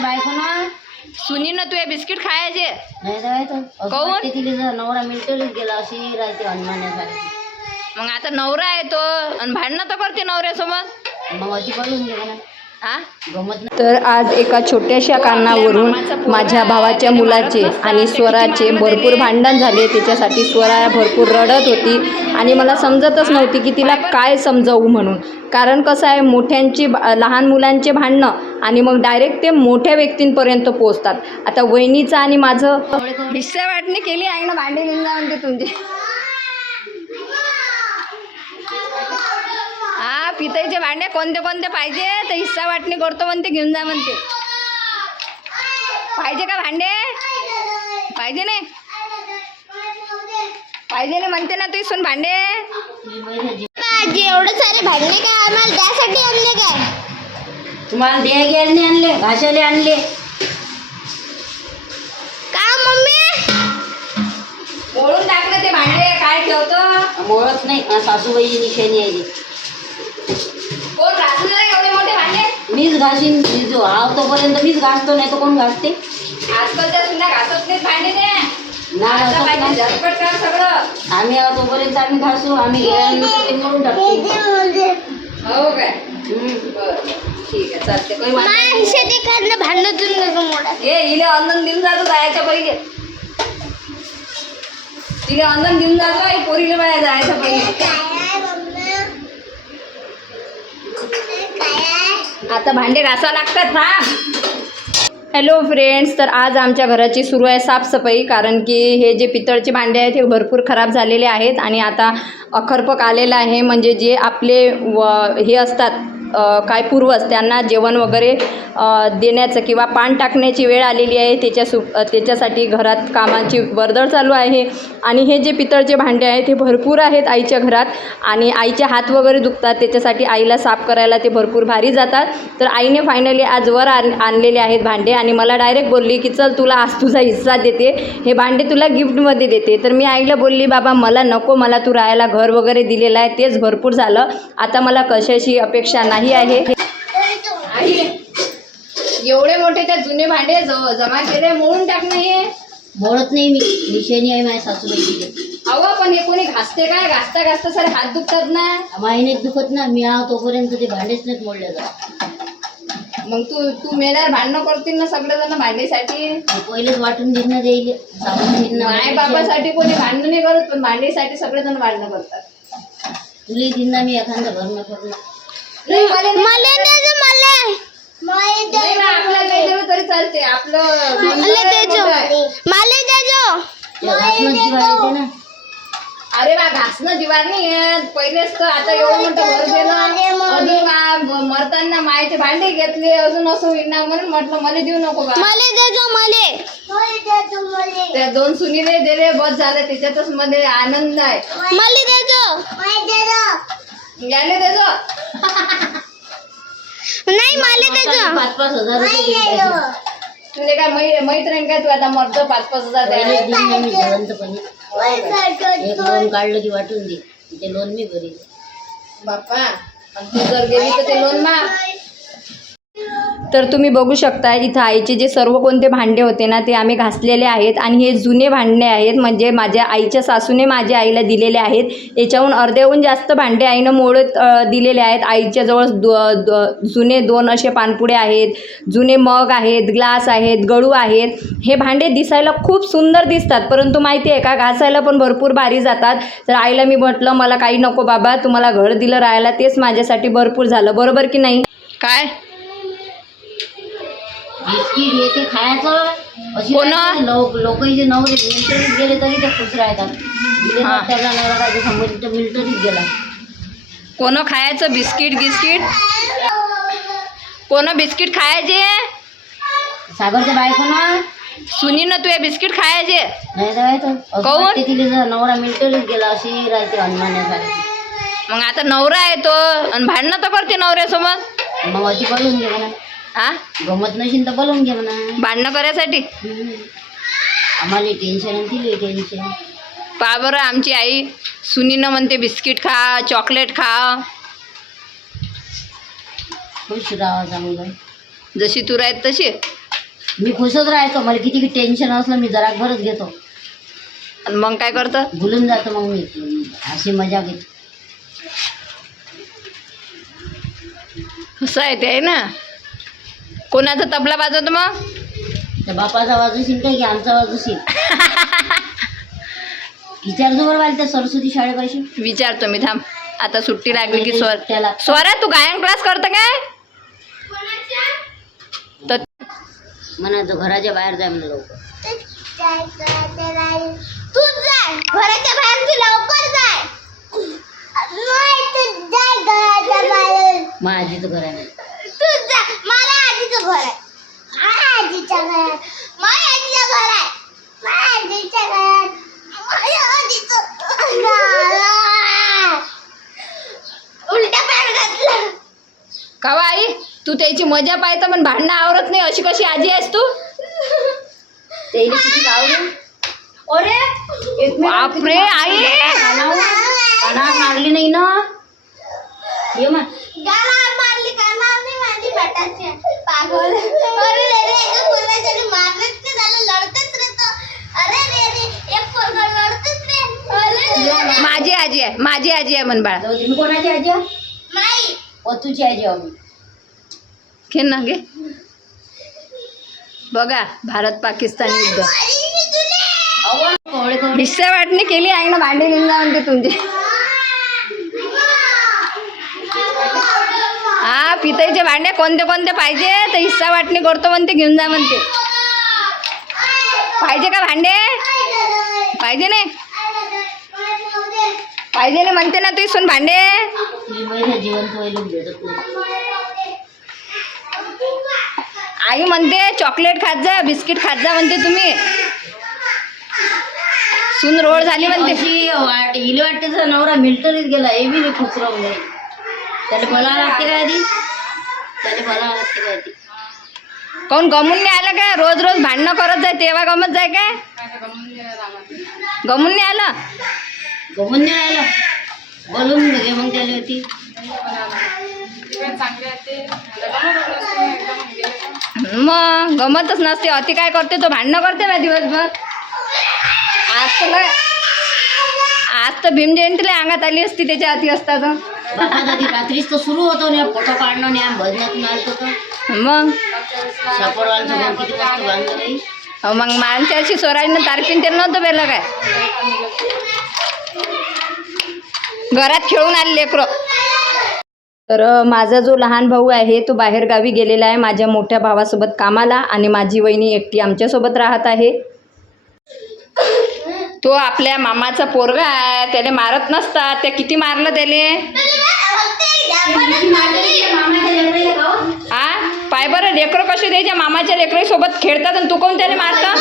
सागरच्या बायकोनं सुनीनं तुझे बिस्किट खायचे. नाही तर? वाटते तिला नवरा मिलिटरीत गेला अशी राहते मग आता नवरा आहे तो आणि भांडणं तर करते नवऱ्यासोबत. मग अशी गेला ना तर आज एका छोट्याशा कारणावरून माझ्या भावाच्या मुलाचे आणि स्वराचे भरपूर भांडण झाले त्याच्यासाठी स्वरा भरपूर रडत होती आणि मला समजतच नव्हती की तिला काय समजावू म्हणून. कारण कसं आहे मोठ्यांची लहान मुलांचे भांडणं आणि मग डायरेक्ट ते मोठ्या व्यक्तींपर्यंत पोचतात आता वहिनीचं आणि माझं हिस्सा वाटणी केली आहे ना भांडे म्हणते तुमचे हा पितळीचे भांडे कोणते कोणते पाहिजे तर हिस्सा वाटणी करतो म्हणते घेऊन जा म्हणते. पाहिजे का भांडे? पाहिजे नाही. पाहिजे नाही म्हणते ना तू सून भांडे. आजी एवढे सारे भांडणे काय आम्हाला त्यासाठी आणले काय? तुम्हाला द्या गेले आणले घासाले आणले. का मम्मी? ओळून टाकलं ते भांडे काय ठेवतो? मोळत नाही सासूबाईची निशाणी आहे. घासीन जो आव तोपर्यंत मीच घासतो नाही तर कोण घासते? आजकालच्या सुद्धा घासत नाहीत भांडे ते. ना आता नाही. झटपट काम सगळं. आम्ही आहो तोपर्यंत आम्ही घासू आम्ही गेल्यानंतर ते मरून टाकतो. हो काय हम्म. बरं ठीक आहे चालते काही नाही. ते मोडा. ए अंदन देऊन जातो जायच्या पहिले. तिले अंदन देऊन जातो आई पोरीले बाया जायच्या पहिले. आता भांडे घासावं लागतात हा. हॅलो फ्रेंड्स तर आज आमच्या घराची सुरू आहे साफसफाई कारण की हे जे पितळचे भांडे आहेत हे भरपूर खराब झालेले आहेत. आणि आता अखरपक आलेलं आहे म्हणजे जे आपले व हे असतात काय पूर्वज त्यांना जेवण वगैरे देण्याचं किंवा पान टाकण्याची वेळ आलेली आहे त्याच्या सु त्याच्यासाठी घरात कामाची वर्दळ चालू आहे आणि हे जे पितळचे भांडे आहेत हे भरपूर आहेत आईच्या घरात आणि आईचे हात वगैरे दुखतात त्याच्यासाठी आईला साफ करायला ते भरपूर भारी जातात. तर आईने फायनली आज वर आण आणलेले आहेत भांडे आणि मला डायरेक्ट बोलली की चल तुला आज तुझा हिस्सा देते हे भांडे तुला गिफ्टमध्ये देते. तर मी आईला बोलली बाबा मला नको मला तू राहायला घर वगैरे दिलेलं आहे तेच भरपूर झालं. आता मला कशाची अपेक्षा नाही आहे. आई एवढे मोठे त्या जुने भांडे ज- जमा केले मोडून टाकणं हे. मोडत नाही मी. निशाणी आहे माझ्या सासूबाईची. अहो पण हे कोणी घासते काय? घासता घासता सारे हात दुखतात ना. माहिने दुखत ना. मी आहो तोपर्यंत ते भांडेच नाहीत मोडले जात. मग तू तू मेल्यावर भांडणं करतील ना सगळेजण भांडीसाठी? पहिलेच वाटून देईन ना देईल माय बापासाठी कोणी भांडणं नाही करत पण भांडीसाठी सगळेजण भांडणं करतात. तुला देईन ना मी एखादा न करून. तरी चालते आपलं मला ना अरे बा घासणं दिवार नाही पहिलेच तर आता एवढं मोठं घर अजून बा मरताना मायचे भांडे घेतले अजून असं होईल ना म्हणून म्हटलं मला देऊ नको बा मला द्यायचं मला त्या दोन सुनीले दिले बस झालं त्याच्यातच मध्ये आनंद आहे मला द्यायचं याले त्याचं? नाही मला पाच पाच हजार रुपये. तुले काय मै- मैत्रीण काय तू आता मरतो? पाच पाच हजार देईन ना मी जिवंतपणे एक लोन काढलं की वाटून दे. ते लोन मी भरीन. बाप्पा. आणि तू जर गेली तर ते लोन मा तर तुम्ही बघू शकता इथं आईचे जे सर्व कोणते भांडे होते ना ते आम्ही घासलेले आहेत आणि हे जुने भांडे आहेत म्हणजे माझ्या आईच्या सासूने माझ्या आईला दिलेले आहेत. याच्याहून अर्ध्याहून जास्त भांडे आईनं मोडत दिलेले आहेत. आईच्या जवळ दो, दो, जुने दोन असे पानपुडे आहेत जुने मग आहेत ग्लास आहेत गळू आहेत. हे भांडे दिसायला खूप सुंदर दिसतात परंतु माहिती आहे का घासायला पण भरपूर भारी जातात. तर आईला मी म्हटलं मला काही नको बाबा तुम्हाला घर दिलं राहायला तेच माझ्यासाठी भरपूर झालं बरोबर की नाही? काय? बिस्किट हे ते खायचं. अशी कोण? लोक लोकांचे नवरे मिलिटरीत गेले तरी ते खुश राहतात. दिले हा. तर त्याला नाही मिलिटरीत गेला. कोण खायचं? बिस्किट गिस्किट कोण बिस्किट खायचे? सागरच्या बायकोनं बिस्किट खायचे? नाही तर तो. असं काहून? वाटते तिला जर नवरा मिलिटरीत गेला अशी राहते अनुमानासारखी मग आता नवरा आहे तो आणि भांडणं तर करते नवऱ्यासोबत. मग अशी म्हणा हा गमत नशील तर बोलून घे म्हणा. भांडणं करायसाठी हम्म. आम्हाला टेन्शन तिला टेन्शन पहा बरं आमची आई सुनीनं म्हणते बिस्किट खा चॉकलेट खा. खुश राहा चांगलं. जशी तू राहत तशी. मी खुशच राहायचो मला किती टेन्शन असलं मी जरा भरच घेतो. आणि मग काय करतं? भुलून जातो मग मी. अशी मजा घेतो. असं आहे ते आहे ना? कोणाचा तबला वाजवतो मग? त्या बापाचा वाजूशील काय की आमचा वाजूशील विचारतो बरं मला त्या सरस्वती शाळेपाशी. विचारतो मी थांब. आता सुट्टी लागली की स्वर त्याला स्वरा तू गायन क्लास करतं काय? तर म्हणा तो घराच्या बाहेर जाय म्हणलं लवकर. तू जाय. घराच्या बाहेर तू लवकर जाय. नाही, तू जाय घराच्या बाहेर. मग आजीचं घर आहे तू जा मला आजीचं घर आहे. माझ्या आजीचं घर आहे. माझ्या आजीचं घर आहे. माझ्या आजीचं घर आहे. माझ्या आजीचं. उलटा पाय घातला. कावा आई? तू त्याची मजा पाहतं पण भांडणं आवरत नाही. अशी कशी आजी आहेस तू? ते किती आवडेल अरे. बापरे आई. कानावर कानावर मारली नाही ना ये मग गाला मारली काय मारली माझी बेटाची पागल अरे रे रे एका पोराच्याने मारलंच नाही झालं लढतच राहतो अरे रे रे एक पोरगा लढतच रे अरे रे रे. माझी आजी आहे. माझी आजी आहे मन बाळा. मी कोणाची आजी आहे? माई. पत्तूची आजी आहो घे ना घे बघा भारत पाकिस्तान युद्ध. हिस्सा वाटणी केली आहे ना भांडे घेऊन जा म्हणते तुमचे. हा पितळीचे भांडे कोणते कोणते पाहिजे? तर हिस्सा वाटणी करतो म्हणते घेऊन जा म्हणते. पाहिजे का भांडे? पाहिजे नाही. पाहिजे नाही म्हणते ना तू सून भांडे. आई म्हणते चॉकलेट खात जा बिस्किट खात जा म्हणते तुम्ही. सून रोड झाली म्हणते. इले वाटते नवरा मिलिटरीत गेला हे बी मी त्याला बोलावं लागते काय आधी? त्याला बोलावं लागते काय आधी? काऊन गमून नाही आलं काय रोज रोज भांडणं करत जाय तेव्हा गमत जाय काय? गमून नाही आलं? गमून नाही राहिलं बोलून घे मग त्याला होती. मग गमतच नसते. अति काय करते? तो भांडणं करते ना दिवसभर. आज तर आज तर भीम जयंतीला अंगात आली असती त्याच्या अति असता तर रात्रीच तर सुरू होतो ना. फोटो काढणं नाही भजनातून आलतो तर. मग? सापडवालचं घर किती मस्त बांधलं बाई अहो, मग माणसाची स्वराजनं तारपीन ते नव्हतं बेलं काय? घरात खेळून आले लेकरं. तर माझा जो लहान भाऊ आहे तो बाहेरगावी गेलेला आहे. माझ्या मोठ्या भावासोबत कामाला आणि माझी वहिनी एकटी आमच्यासोबत राहत आहे. तो आपल्या मामाचा पोरगा आहे. त्याला मारत नसतात. त्या किती मारलं त्याले आ? पाय बरं. लेकरं कसे द्यायच्या? मामाच्या लेकरासोबत खेळतात आणि तू कोण त्याला मारता?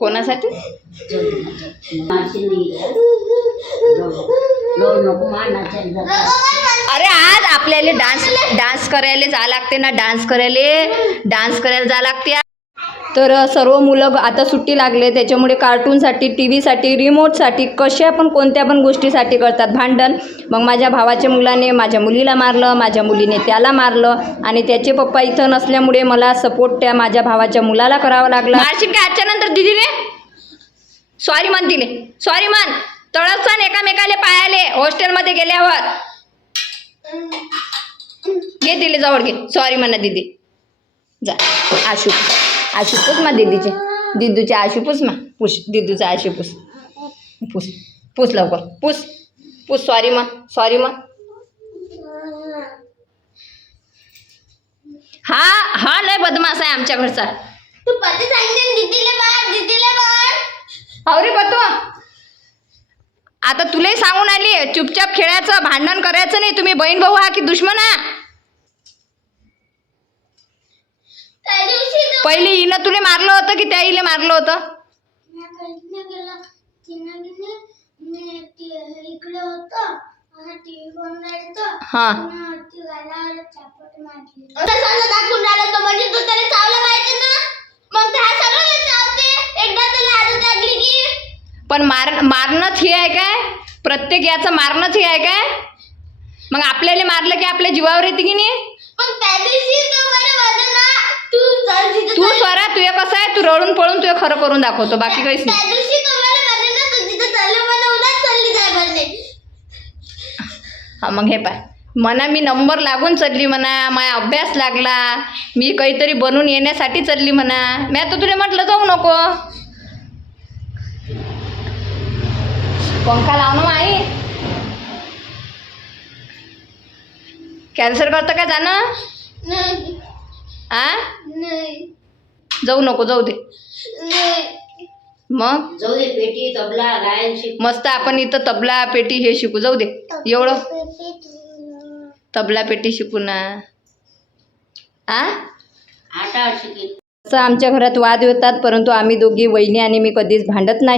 कोणासाठी? अरे आज आपल्याला डान्स डान्स करायला जा लागते ना डान्स करायला. डान्स करायला जा लागते तर सर्व मुलं आता सुट्टी लागले त्याच्यामुळे कार्टूनसाठी टी व्हीसाठी रिमोटसाठी कशा पण कोणत्या पण गोष्टीसाठी करतात भांडण. मग माझ्या भावाच्या मुलाने माझ्या मुलीला मारलं माझ्या मुलीने त्याला मारलं आणि त्याचे पप्पा इथं नसल्यामुळे मला सपोर्ट त्या माझ्या भावाच्या मुलाला करावा लागला. मारशील काय आजच्या नंतर दिदीने सॉरी म्हण दिले. सॉरी म्हण. तळस एकामेकाला एकामेकाले पायाले हॉस्टेलमध्ये गेल्यावर. घे तिले जवळ घे. सॉरी म्हणा दीदी. जा. आशू. आशू पुस मा दीदीचे. दिदूचे आशू पुस मा. पुस दिदूचा आशू पुस. पुस पुस लवकर. पुस पुस सॉरी मा सॉरी मा. हा हा लय बदमाश आहे आमच्या घरचा. तू पती सांगते दीदीला मार दीदीला मार. अरे बतो. आता तुलाही सांगून आली चुपचाप खेळायचं भांडण करायचं नाही. तुम्ही बहीण भाऊ हा की दुश्मन हा त्या दिवशी तू पहिले हिनं तुला मारलं होतं की त्या हिला मारलं होतं? हा. म्हणजे पण मार मारणं हे आहे काय? प्रत्येक याचं मारणंच हे आहे काय? मग आपल्याला मारलं की आपल्या जीवावर येते की नाही? तो तू तू. स्वरा तुझं कसं आहे? तू रडून पळून तुझं खरं करून दाखवतो. बाकी काहीच नाही. तो तू हा मग हे पाय. म्हणा मी नंबर लागून चालली म्हणा माझा अभ्यास लागला मी काहीतरी बनून येण्यासाठी चालली म्हणा. मी आता तुला म्हटलं जाऊ नको. पंखा लाव ना आई कॅन्सल करतं का जाणं? आ? नाही. जाऊ नको जाऊ दे. नाही. मग? जाऊ दे पेटी तबला गायन शिक मस्त आपण इथं तबला पेटी हे शिकू. जाऊ दे. एवढं? तबला पेटी शिकू ना. आ? आठ आठ शिकेल. असं आमच्या घरात वाद होतात परंतु आम्ही दोघी वहिनी आणि मी कधीच भांडत नाही.